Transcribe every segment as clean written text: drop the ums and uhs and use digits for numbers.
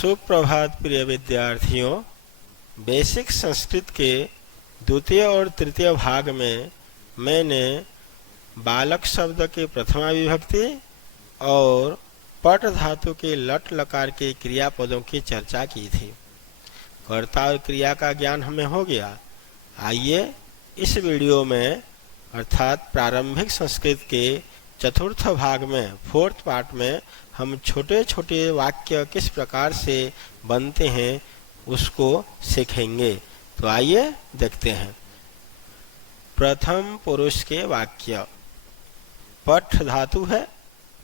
सुप्रभात प्रिय विद्यार्थियों। बेसिक संस्कृत के द्वितीय और तृतीय भाग में मैंने बालक शब्द के प्रथमा विभक्ति और पट धातु के लट लकार के क्रियापदों की चर्चा की थी। कर्ता और क्रिया का ज्ञान हमें हो गया। आइए इस वीडियो में अर्थात प्रारंभिक संस्कृत के चतुर्थ भाग में फोर्थ पार्ट में हम छोटे छोटे वाक्य किस प्रकार से बनते हैं उसको सीखेंगे। तो आइए देखते हैं। प्रथम पुरुष के वाक्य। पठ धातु है,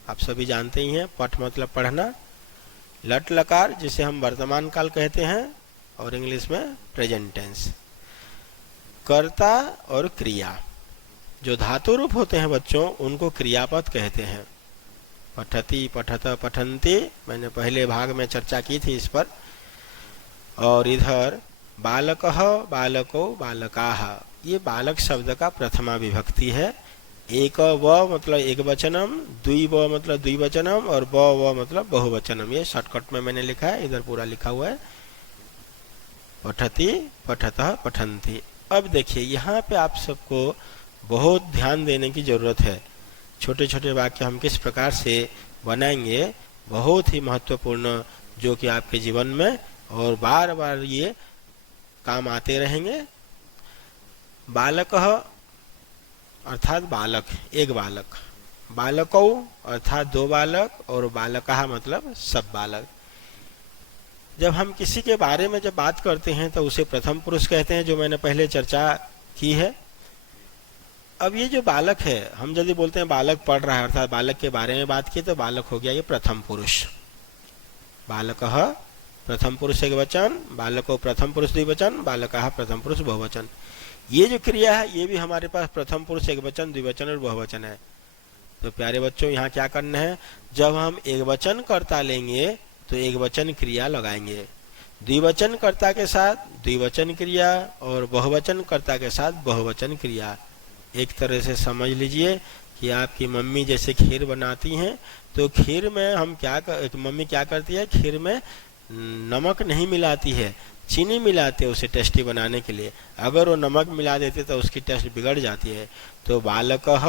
आप सभी जानते ही हैं। पठ मतलब पढ़ना। लट लकार जिसे हम वर्तमान काल कहते हैं और इंग्लिश में प्रेजेंट टेंस। कर्ता और क्रिया जो धातु रूप होते हैं बच्चों, उनको क्रियापद कहते हैं। पठति, पठत, पठन्ति, मैंने पहले भाग में चर्चा की थी इस पर। और इधर बालकः, बालको, बालकाः, ये बालक शब्द का प्रथमा विभक्ति है। एक व मतलब एक वचनम, द्वि व मतलब द्विवचनम और ब व मतलब बहुवचनम। ये शॉर्टकट में मैंने लिखा है, इधर पूरा लिखा हुआ है। पठति, पठतः, पठन्ति। अब देखिए यहाँ पे आप सबको बहुत ध्यान देने की जरूरत है। छोटे छोटे वाक्य हम किस प्रकार से बनाएंगे, बहुत ही महत्वपूर्ण, जो कि आपके जीवन में और बार बार ये काम आते रहेंगे। बालकः अर्थात बालक, एक बालक। बालकौ अर्थात दो बालक और बालकः मतलब सब बालक। जब हम किसी के बारे में जब बात करते हैं तो उसे प्रथम पुरुष कहते हैं, जो मैंने पहले चर्चा की है। अब ये जो बालक है, हम यदि बोलते हैं बालक पढ़ रहा है अर्थात बालक के बारे में बात की तो बालक हो गया ये प्रथम पुरुष। बालकः प्रथम पुरुष एक वचन, बालको प्रथम पुरुष द्विवचन, बालकः प्रथम पुरुष बहुवचन। ये जो क्रिया है ये भी हमारे पास प्रथम पुरुष एक वचन, द्विवचन और बहुवचन है। तो प्यारे बच्चों यहाँ क्या करना है, जब हम एक वचन कर्ता लेंगे तो एक वचन क्रिया लगाएंगे। द्विवचन कर्ता के साथ द्विवचन क्रिया और बहुवचन कर्ता के साथ बहुवचन क्रिया। एक तरह से समझ लीजिए कि आपकी मम्मी जैसे खीर बनाती हैं तो खीर में हम मम्मी क्या करती है, खीर में नमक नहीं मिलाती है, चीनी मिलाते हैं उसे टेस्टी बनाने के लिए। अगर वो नमक मिला देते तो उसकी टेस्ट बिगड़ जाती है। तो बालकः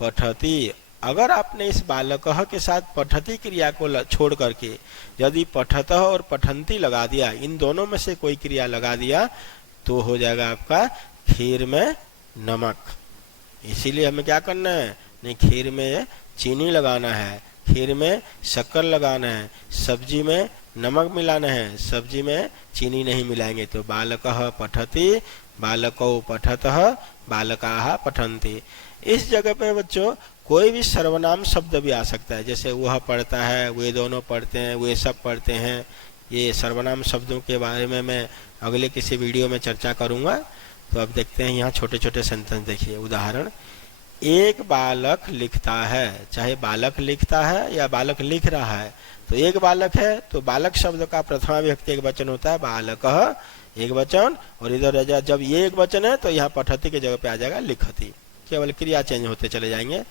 पठति, अगर आपने इस बालकः के साथ पठति क्रिया को छोड़ करके यदि पठतः और पठन्ति लगा दिया, इन दोनों में से कोई क्रिया लगा दिया तो हो जाएगा आपका खीर में नमक। इसीलिए हमें क्या करना है, नहीं खीर में चीनी लगाना है, खीर में शक्कर लगाना है, सब्जी में नमक मिलाना है, सब्जी में चीनी नहीं मिलाएंगे। तो बालकः पठति, बालकौ पठतः, बालकाः पठन्ति। इस जगह पे बच्चों कोई भी सर्वनाम शब्द भी आ सकता है, जैसे वह पढ़ता है, वे दोनों पढ़ते हैं, वे सब पढ़ते हैं। ये सर्वनाम शब्दों के बारे में मैं अगले किसी वीडियो में चर्चा करूंगा। तो अब देखते हैं यहाँ छोटे छोटे सेंटेंस देखिए। उदाहरण, एक बालक लिखता है, चाहे बालक लिखता है या बालक लिख रहा है। तो एक बालक है तो बालक शब्द का प्रथमा विभक्ति एक वचन होता है, बालकः एक वचन। और इधर जब ये एक वचन है तो यहाँ पठति की जगह पे आ जाएगा लिखति। केवल क्रिया चेंज होते चले जाएंगे।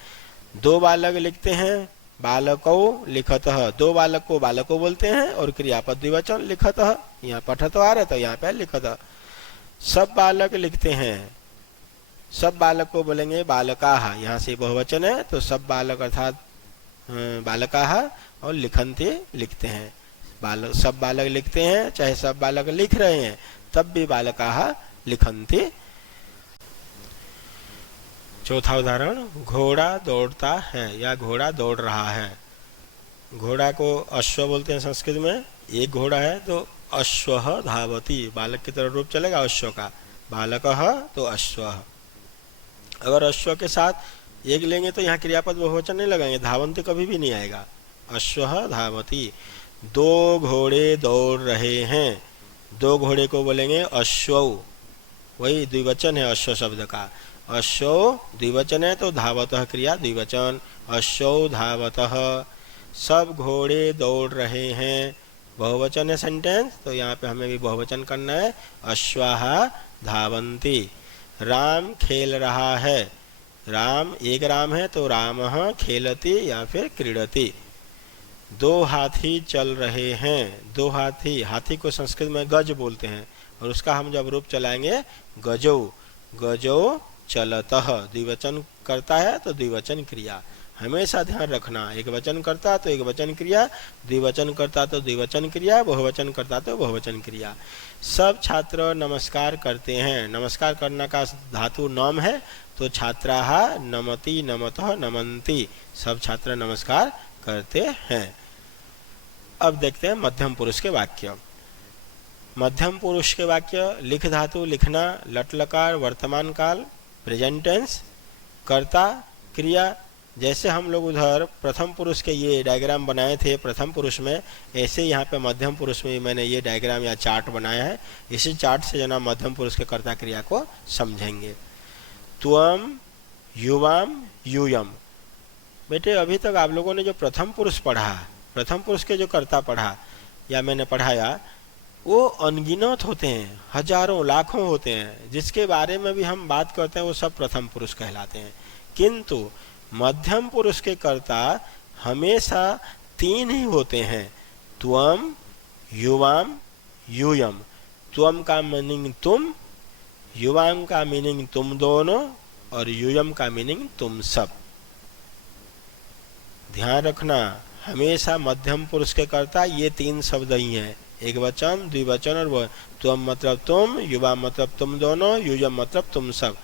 दो बालक लिखते हैं, बालकौ लिखतः, दो बालक को बालको बोलते हैं और क्रियापद द्विवचन लिखतः। यहाँ पठतो आ रहा है तो यहाँ पे लिखतः। सब बालक लिखते हैं, सब बालक को बोलेंगे बालकाः, यहाँ से बहुवचन है तो सब बालक अर्थात बालकाः और लिखन्ति लिखते हैं। सब बालक लिखते हैं, चाहे सब बालक लिख रहे हैं तब भी बालकाः लिखन्ति। चौथा उदाहरण, घोड़ा दौड़ता है या घोड़ा दौड़ रहा है। घोड़ा को अश्व बोलते हैं संस्कृत में। एक घोड़ा है तो अश्वः धावति, बालक की तरह रूप चलेगा अश्व का। बालकः तो अश्वः। अगर अश्व के साथ एक लेंगे तो यहाँ क्रियापद बहुवचन नहीं लगाएंगे, धावन्ति कभी भी नहीं आएगा। अश्वः धावति। दो घोड़े दौड़ रहे हैं, दो घोड़े को बोलेंगे अश्वौ, वही द्विवचन है अश्व शब्द का। अश्वौ द्विवचन है तो धावतः क्रिया द्विवचन, अश्वौ धावतः। सब घोड़े दौड़ रहे हैं, बहुवचन है सेंटेंस तो यहाँ पे हमें भी बहुवचन करना है, अश्वाः धावन्ति। राम खेल रहा है, राम एक राम है तो रामः खेलति या फिर क्रीडति। दो हाथी चल रहे हैं। दो हाथी, हाथी को संस्कृत में गज बोलते हैं और उसका हम जब रूप चलाएंगे गजौ, गजौ चलतः, द्विवचन करता है तो द्विवचन क्रिया। हमेशा ध्यान रखना, एक वचन करता तो एक वचन क्रिया, द्विवचन करता तो द्विवचन क्रिया, बहुवचन करता तो बहुवचन क्रिया। सब छात्र नमस्कार करते हैं। नमस्कार करना का धातु नम है तो छात्राः नमति नमतः नमन्ति, सब छात्र नमस्कार करते हैं। अब देखते हैं मध्यम पुरुष के वाक्य। मध्यम पुरुष के वाक्य, लिख धातु लिखना, लट लकार वर्तमान काल प्रेजेंट टेंस, कर्ता क्रिया। जैसे हम लोग उधर प्रथम पुरुष के ये डायग्राम बनाए थे प्रथम पुरुष में, ऐसे यहाँ पे मध्यम पुरुष में मैंने ये डायग्राम या चार्ट बनाया है। इसी चार्ट से जना मध्यम पुरुष के कर्ता क्रिया को समझेंगे। त्वम युवाम यूयम। बेटे अभी तक आप लोगों ने जो प्रथम पुरुष पढ़ा, प्रथम पुरुष के जो कर्ता पढ़ा या मैंने पढ़ाया, वो अनगिनत होते हैं, हजारों लाखों होते हैं। जिसके बारे में भी हम बात करते हैं वो सब प्रथम पुरुष कहलाते हैं। किंतु मध्यम पुरुष के कर्ता हमेशा तीन ही होते हैं, त्वम युवाम यूयम। त्वम का मीनिंग तुम, युवाम का मीनिंग तुम दोनों और यूयम का मीनिंग तुम सब। ध्यान रखना, हमेशा मध्यम पुरुष के कर्ता ये तीन शब्द ही हैं, एक वचन द्विवचन और त्वम मतलब तुम, युवा मतलब तुम दोनों, यूयम मतलब तुम सब।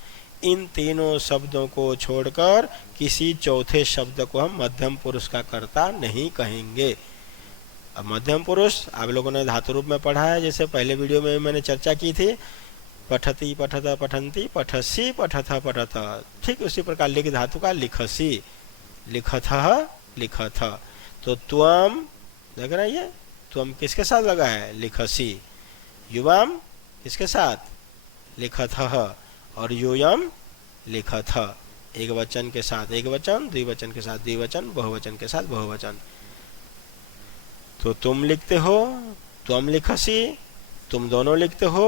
इन तीनों शब्दों को छोड़कर किसी चौथे शब्द को हम मध्यम पुरुष का कर्ता नहीं कहेंगे। अब मध्यम पुरुष आप लोगों ने धातु रूप में पढ़ा है, जैसे पहले वीडियो में मैंने चर्चा की थी, पठति पठत पठन्ति पठसी पठथ पठत। ठीक उसी प्रकार लिख धातु का लिखसी, लिखथ लिखथ। तो त्वम लग रहा है, ये त्वम किसके साथ लगा है, लिखसी। युवाम किसके साथ, लिखथ। और यूयम लिखथ, एक वचन के साथ एक वचन, द्विवचन के साथ द्विवचन, बहुवचन के साथ बहुवचन। तो तुम लिखते हो त्वम लिखसी, तुम दोनों लिखते हो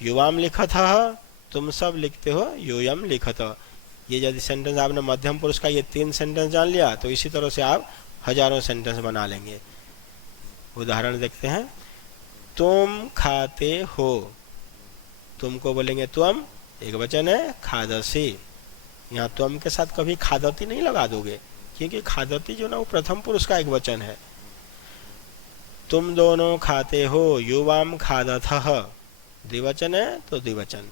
युवाम लिखथ, तुम सब लिखते हो यूयम लिखत। ये यदि सेंटेंस आपने मध्यम पुरुष का ये तीन सेंटेंस जान लिया तो इसी तरह से आप हजारों सेंटेंस बना लेंगे। उदाहरण देखते हैं, तुम खाते हो, तुमको बोलेंगे त्वम, एक वचन है खादसी। यहाँ त्वम के साथ कभी खादती नहीं लगा दोगे, क्योंकि खादती जो ना वो प्रथम पुरुष का एक वचन है। तुम दोनों खाते हो, युवाम खादथः, द्विवचन है तो द्विवचन।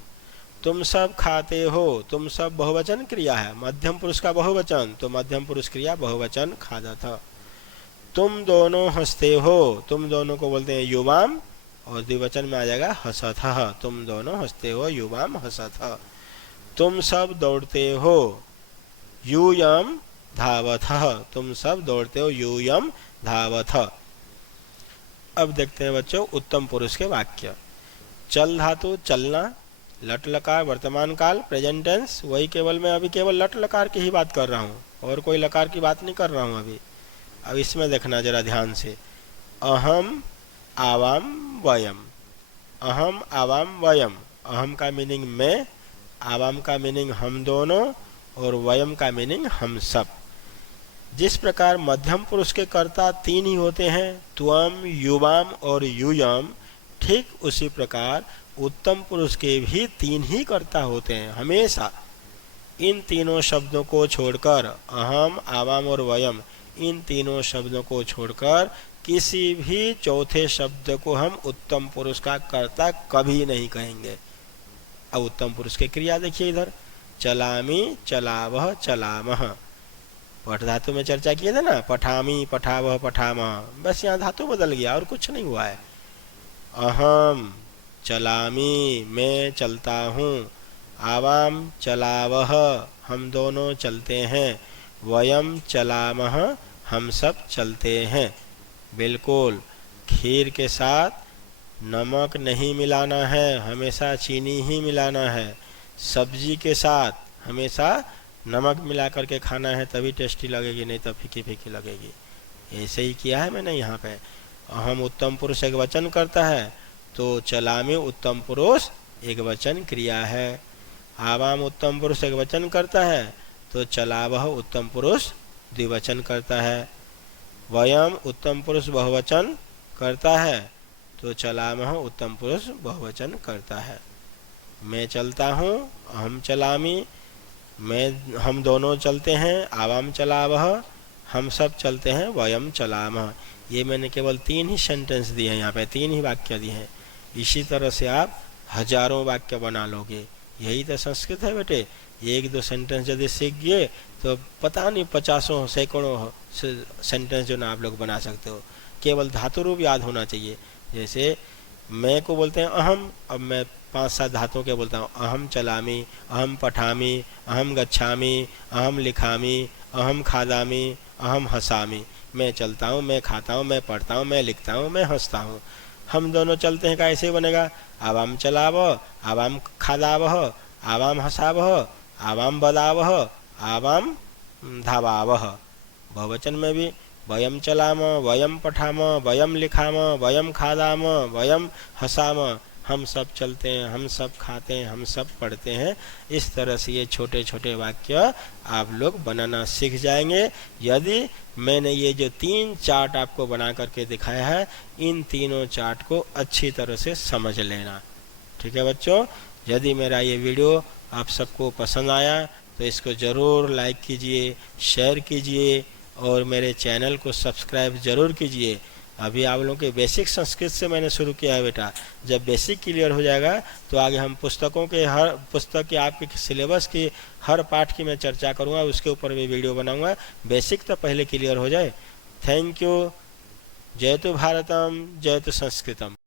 तुम सब खाते हो, तुम सब बहुवचन क्रिया है, मध्यम पुरुष का बहुवचन तो मध्यम पुरुष क्रिया बहुवचन खादथ। तुम दोनों हंसते हो, तुम दोनों को बोलते हैं युवाम और द्विवचन में आ जाएगा हसथः, तुम दोनों हंसते हो युवाम हसथ। तुम सब दौड़ते हो, यूयम धावथः, तुम सब दौड़ते हो यूयम धावथ। अब देखते हैं बच्चों उत्तम पुरुष के वाक्य। चल धातु चलना, लट लकार वर्तमान काल प्रेजेंट टेंस, वही केवल मैं अभी केवल लट लकार की ही बात कर रहा हूँ और कोई लकार की बात नहीं कर रहा हूँ अभी। अब इसमें देखना जरा ध्यान से, अहम आवाम वयम, अहम आवाम वयम। अहम का मीनिंग मैं, आवाम का मीनिंग हम दोनों और वयम का मीनिंग हम सब। जिस प्रकार मध्यम पुरुष के कर्ता तीन ही होते हैं, त्वम युवाम और यूयम, ठीक उसी प्रकार उत्तम पुरुष के भी तीन ही कर्ता होते हैं हमेशा। इन तीनों शब्दों को छोड़कर, अहम आवाम और वयम, इन तीनों शब्दों को छोड़कर किसी भी चौथे शब्द को हम उत्तम पुरुष का कर्ता कभी नहीं कहेंगे। अब उत्तम पुरुष की क्रिया देखिए इधर, चलामी चलावह चलामह। पठ धातु में चर्चा किए थे ना, पठामी पठावह पठामह, बस यहाँ धातु बदल गया और कुछ नहीं हुआ है। अहम चलामी मैं चलता हूँ, आवाम चलावह हम दोनों चलते हैं, वयम चलामह हम सब चलते हैं। बिल्कुल खीर के साथ नमक नहीं मिलाना है, हमेशा चीनी ही मिलाना है। सब्जी के साथ हमेशा नमक मिला करके खाना है, तभी टेस्टी लगेगी, नहीं तो फीकी फीकी लगेगी। ऐसे ही किया है मैंने यहाँ पे। अहम उत्तम पुरुष एक वचन करता है तो चलामी उत्तम पुरुष एक वचन क्रिया है। आवाम उत्तम पुरुष एक वचन करता है तो चलावह उत्तम पुरुष द्विवचन करता है। वयम उत्तम पुरुष बहुवचन करता है, तो चलामः उत्तम पुरुष बहुवचन करता है। मैं चलता हूँ, अहम चलामि, हम दोनों चलते हैं, आवाम चलावह, हम सब चलते हैं, वयम चलामः। ये मैंने केवल 3 ही सेंटेंस दिए हैं, यहाँ पे 3 ही वाक्य दिए हैं। इसी तरह से आप हजारों वाक्य बना लोगे। यही तो संस्कृत है बेटे। 1-2 सेंटेंस यदि सीख गए तो पता नहीं 50 सैकड़ों सेंटेंस जो ना आप लोग बना सकते हो। केवल धातु रूप याद होना चाहिए। जैसे मैं को बोलते हैं अहम, अब मैं 5-7 धातुओं के बोलता हूँ। अहम चलामि, अहम पठामि, अहम गच्छामि, अहम लिखामि, अहम खादामि, अहम हसामि। मैं चलता हूँ, मैं खाता हूँ, मैं पढ़ता हूँ, मैं लिखता हूँ, मैं हंसता हूँ। हम दोनों चलते हैं, कैसे बनेगा? आवाम चलावह, आवाम खादावह, आवाम हसावह, आवाम बदावह, आवाम धावावह। बहुवचन में भी वयम चलाम, वयम पठाम, वयम लिखाम, वयम खादाम, वयम हसाम। हम सब चलते हैं, हम सब खाते हैं, हम सब पढ़ते हैं। इस तरह से ये छोटे छोटे वाक्य आप लोग बनाना सीख जाएंगे यदि मैंने ये जो 3 चार्ट आपको बना करके दिखाया है, इन तीनों चार्ट को अच्छी तरह से समझ लेना। ठीक है बच्चों, यदि मेरा ये वीडियो आप सबको पसंद आया तो इसको ज़रूर लाइक कीजिए, शेयर कीजिए और मेरे चैनल को सब्सक्राइब ज़रूर कीजिए। अभी आप लोगों के बेसिक संस्कृत से मैंने शुरू किया है बेटा। जब बेसिक क्लियर हो जाएगा तो आगे हम पुस्तकों के हर पुस्तक के आपके सिलेबस की हर पाठ की मैं चर्चा करूँगा, उसके ऊपर भी वीडियो बनाऊँगा। बेसिक तो पहले क्लियर हो जाए। Thank you. जयतु भारतम, जयतु संस्कृतम।